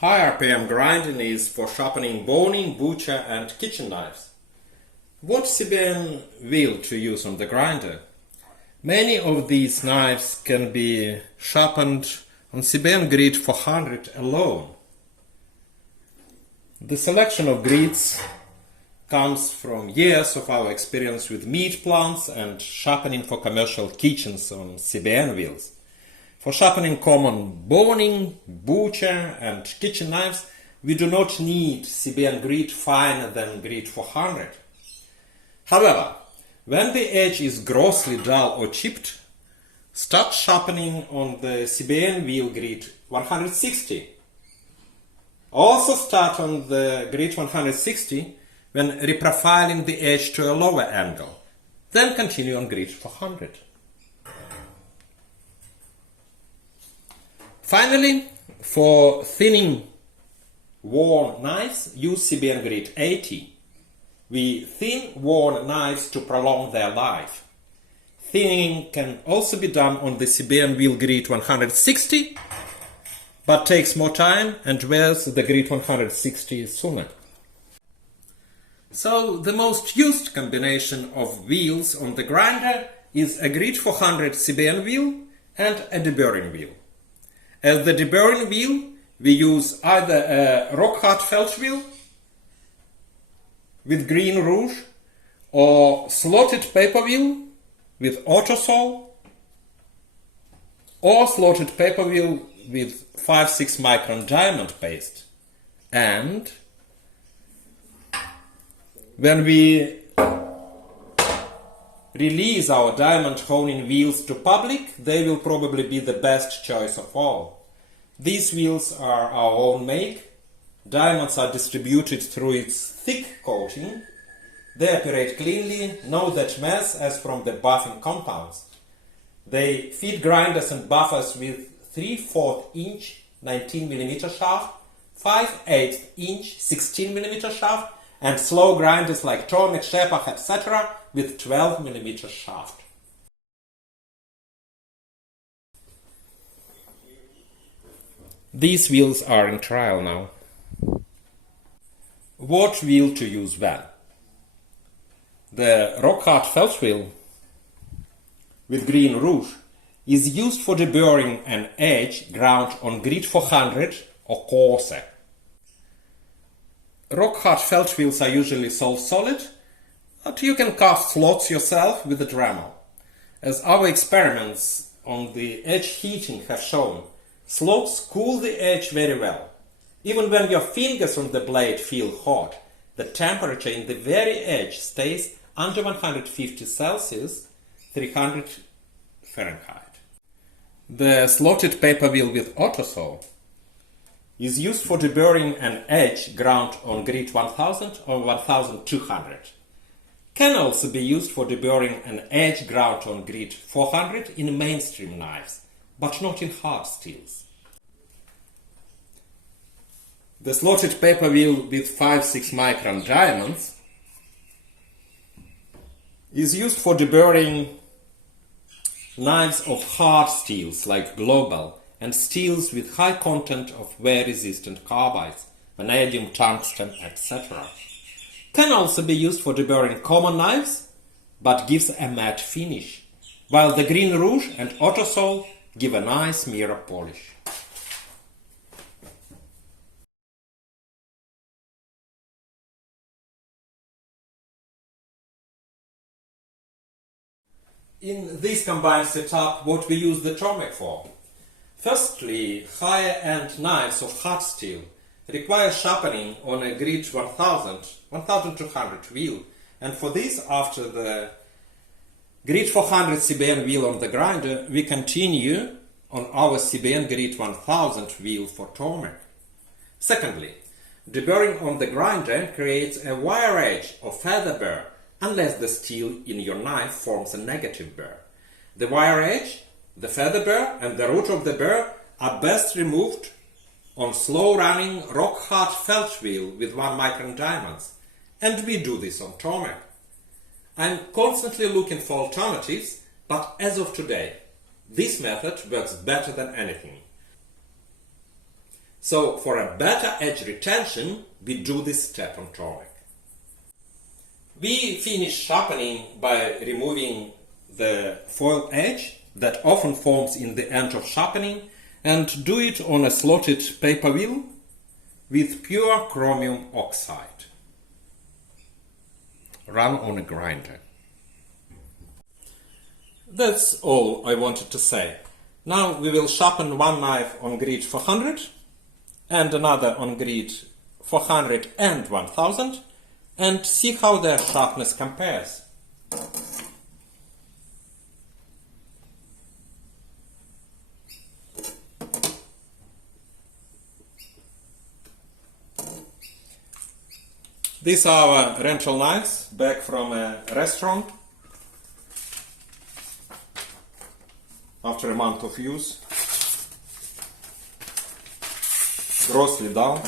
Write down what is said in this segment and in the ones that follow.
High RPM grinding is for sharpening boning, butcher and kitchen knives. What CBN wheel to use on the grinder? Many of these knives can be sharpened on CBN grit 400 alone. The selection of grits comes from years of our experience with meat plants and sharpening for commercial kitchens on CBN wheels. For sharpening common boning, butcher and kitchen knives, we do not need CBN grit finer than grit 400. However, when the edge is grossly dull or chipped, start sharpening on the CBN wheel grit 160. Also start on the grit 160 when reprofiling the edge to a lower angle. Then continue on grit 400. Finally, for thinning worn knives, use CBN grit 80. We thin worn knives to prolong their life. Thinning can also be done on the CBN wheel grit 160, but takes more time and wears the grit 160 sooner. So the most used combination of wheels on the grinder is a grit 400 CBN wheel and a Deburring wheel. As the Deburring wheel, we use either a rock-hard felt wheel with green rouge or slotted paper wheel with autosol or slotted paper wheel with 5-6 micron diamond paste. And when we release our diamond honing wheels to public, they will probably be the best choice of all. These wheels are our own make. Diamonds are distributed through its thick coating. They operate cleanly, no that mess as from the buffing compounds. They feed grinders and buffers with 3/4 inch 19mm shaft, 5/8 inch 16mm shaft, and slow grinders like Tormek, Sharpening, etc. with 12mm shaft. These wheels are in trial now. What wheel to use when? The rock-hard felt wheel with green rouge is used for deburring an edge ground on grit 400 or coarser. Rock-hard felt wheels are usually sold solid, but you can carve slots yourself with a Dremel. As our experiments on the edge heating have shown, slots cool the edge very well. Even when your fingers on the blade feel hot, the temperature in the very edge stays under 150 Celsius, 300 Fahrenheit. The slotted paper wheel with autosol is used for deburring an edge ground on grit 1000 or 1200. Can also be used for deburring an edge ground on grit 400 in mainstream knives, but not in hard steels. The slotted paper wheel with 5-6 micron diamonds is used for deburring knives of hard steels like Global and steels with high content of wear-resistant carbides, vanadium, tungsten, etc. Can also be used for deburring common knives, but gives a matte finish, while the green rouge and autosol give a nice mirror polish. In this combined setup, what we use the Tormek for? Firstly, higher-end knives of hard steel require sharpening on a grit 1200 wheel, and for this, after the grit 400 CBN wheel on the grinder, we continue on our CBN grit 1000 wheel for Tormek. Secondly, deburring on the grinder creates a wire edge or feather burr unless the steel in your knife forms a negative burr. The wire edge, the feather burr and the root of the burr are best removed on slow-running rock-hard felt wheel with 1 micron diamonds, and we do this on Tormek. I'm constantly looking for alternatives, but as of today, this method works better than anything. So for a better edge retention, we do this step on Tormek. We finish sharpening by removing the foil edge that often forms in the end of sharpening and do it on a slotted paper wheel with pure chromium oxide. Run on a grinder. That's all I wanted to say. Now we will sharpen one knife on grid 400 and another on grid 400 and 1000 and see how their sharpness compares. These are our rental knives back from a restaurant after a month of use. Grossly dull.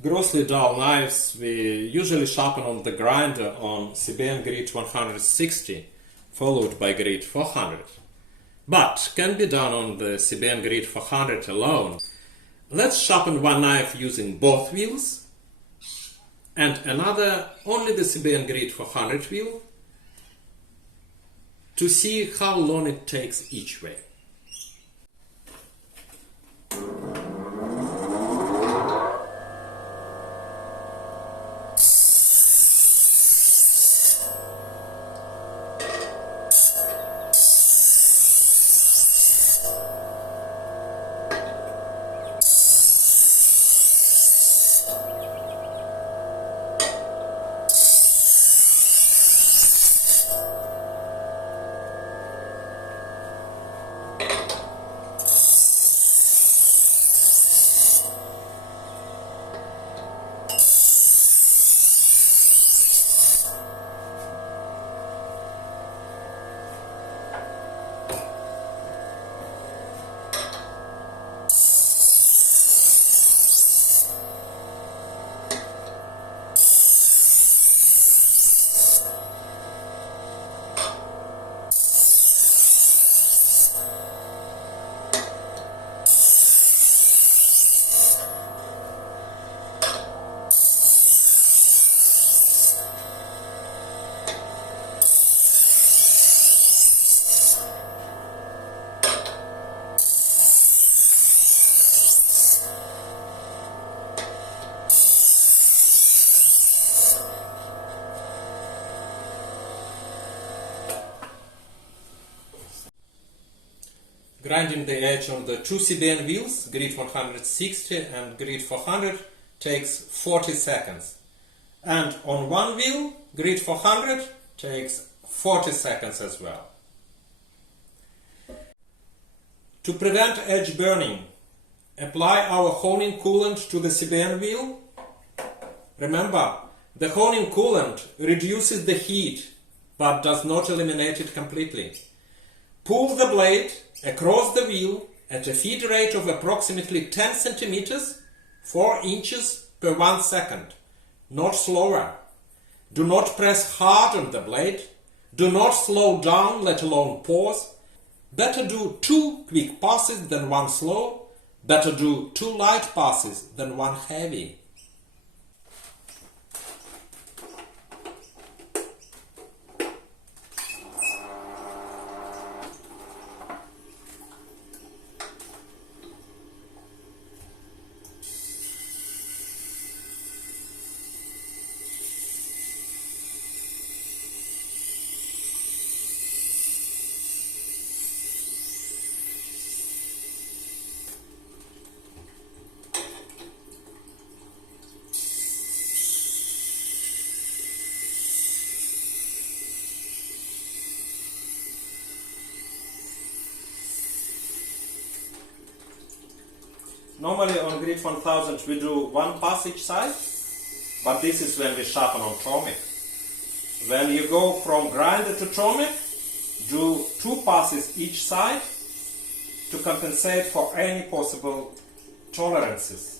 Grossly dull knives we usually sharpen on the grinder on CBN grid 160, followed by grid 400, but can be done on the CBN grid 400 alone. Let's sharpen one knife using both wheels and another only the CBN grid 400 wheel to see how long it takes each way. Grinding the edge on the two CBN wheels, grid 160 and grid 400, takes 40 seconds. And on one wheel, grid 400, takes 40 seconds as well. To prevent edge burning, apply our honing coolant to the CBN wheel. Remember, the honing coolant reduces the heat but does not eliminate it completely. Pull the blade across the wheel at a feed rate of approximately 10 centimeters, 4 inches per 1 second, not slower. Do not press hard on the blade. Do not slow down, let alone pause. Better do 2 quick passes than 1 slow. Better do 2 light passes than 1 heavy. Normally on grit 1000 we do one pass each side, but this is when we sharpen on Tormek. When you go from grinder to Tormek, do 2 passes each side to compensate for any possible tolerances.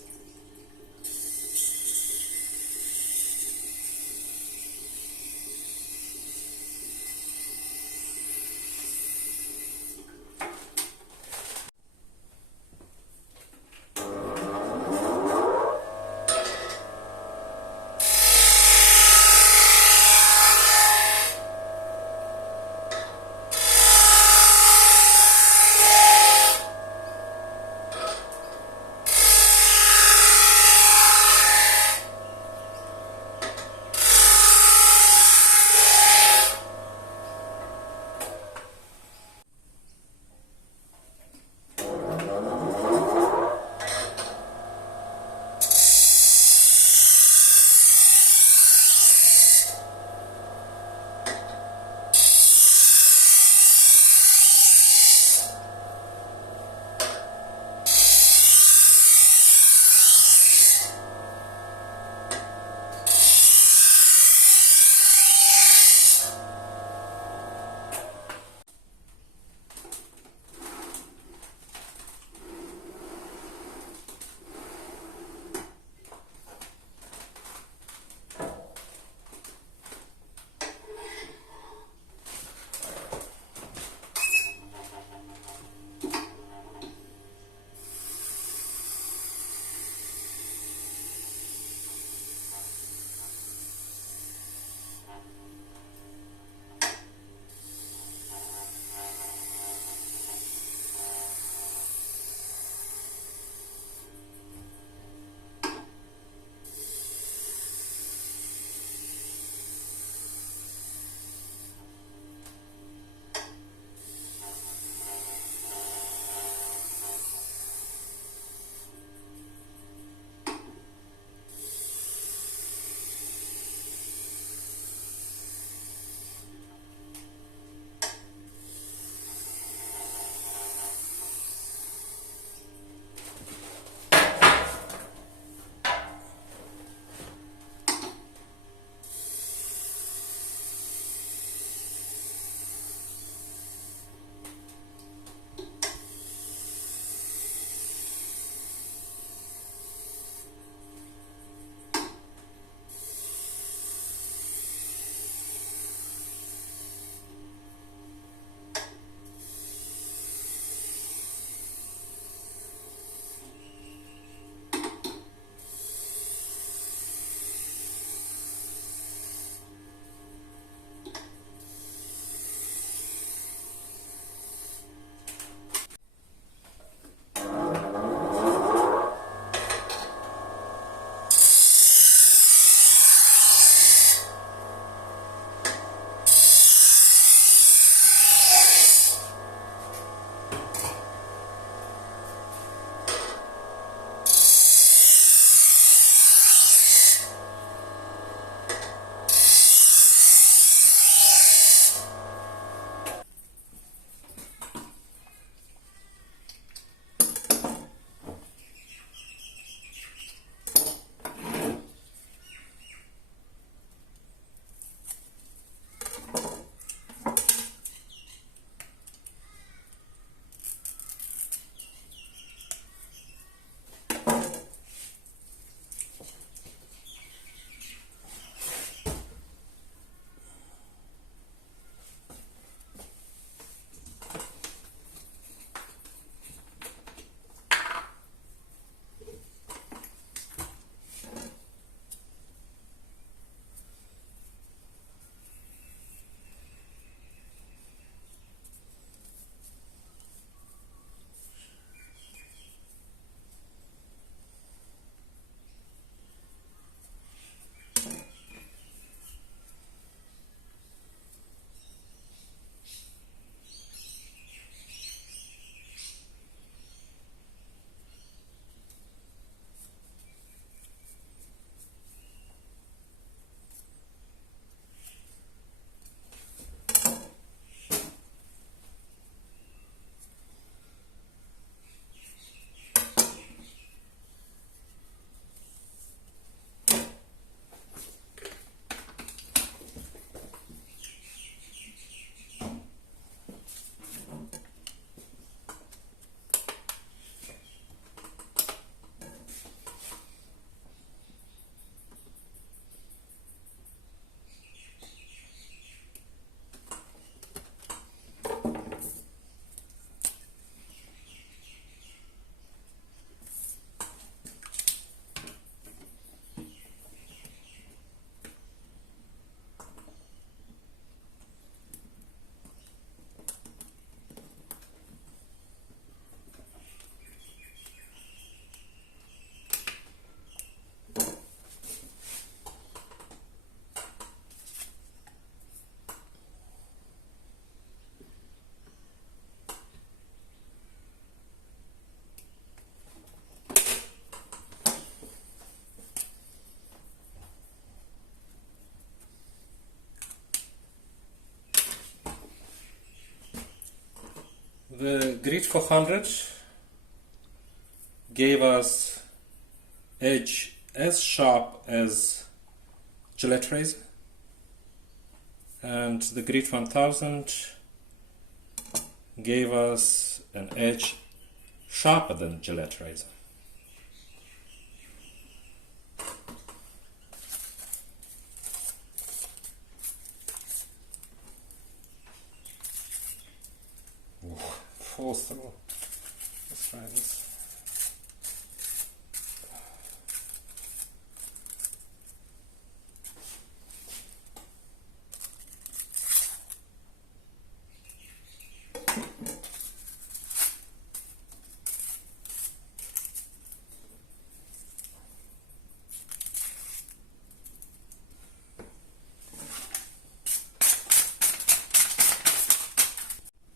The grit 400 gave us edge as sharp as Gillette razor, and the grit 1000 gave us an edge sharper than Gillette razor. Falls through. Let's try this.